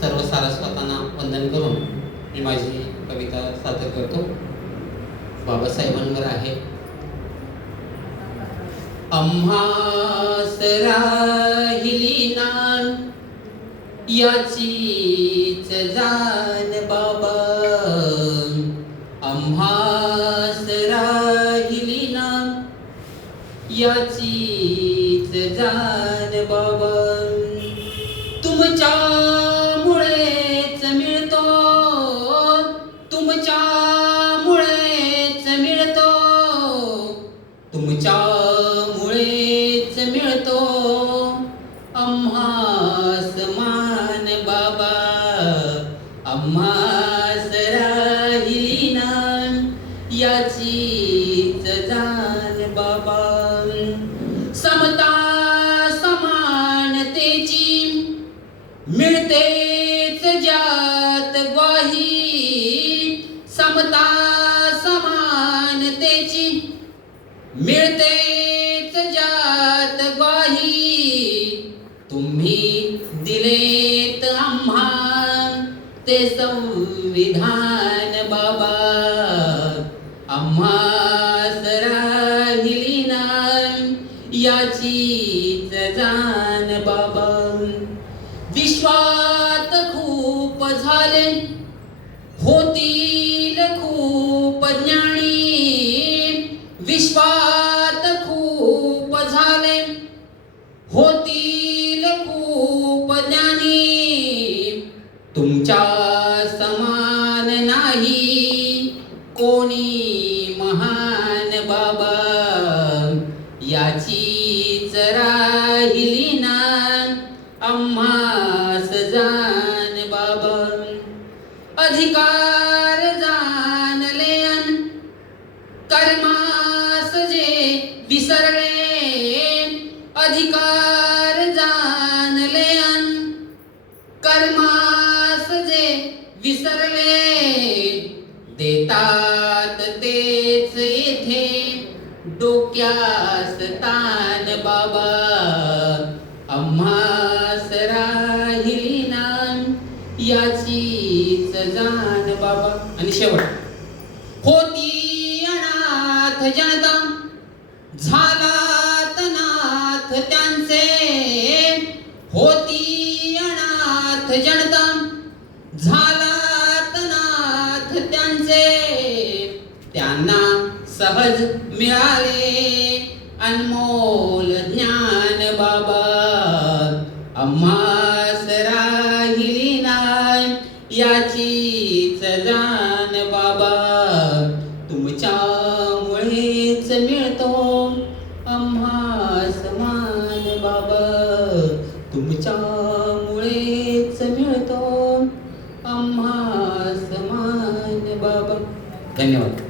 सर्व सारस्वतांना वंदन करून मी माझी कविता सादर करतो. बाबासाहेबांवर आहे. आम्हास राहिली नान याचीच जाण बाबा. आम्हास राहिली ना याचीच जाण बाबा. तुमच्या तुमच्यामुळेच मिळतो आम्हास मान बाबा आम्हास राहिली ना याचीच जाण मिळतेच जात ग्वाही. तुम्ही दिलेत आम्हा ते संविधान बाबा. आम्हास राहिली ना याचीच जाण बाबा. विश्वात खूप झाले होतील खूप ज्ञान. याचीच राहिली ना. आम्हास जाण बाबा. अधिकार जाणले अन कर्मास जे विसरले अधिकार जाणले अन कर्मास जे विसरले देतात ते तान बाबा? आम्हास राहिली ना याचीच जाण बाबा. आणि शेवट होती अनाथ जनता झाला तनाथ त्यांचे. होती अनाथ जनता झाला त्यांना सहज मिळाले अनमोल ज्ञान बाबा. अम्मास राहिली नाही याचीच जाण बाबा. तुमच्यामुळेच मिळतो अम्मास मान बाबा. तुमच्यामुळेच मिळतो अम्मास मान बाबा. धन्यवाद.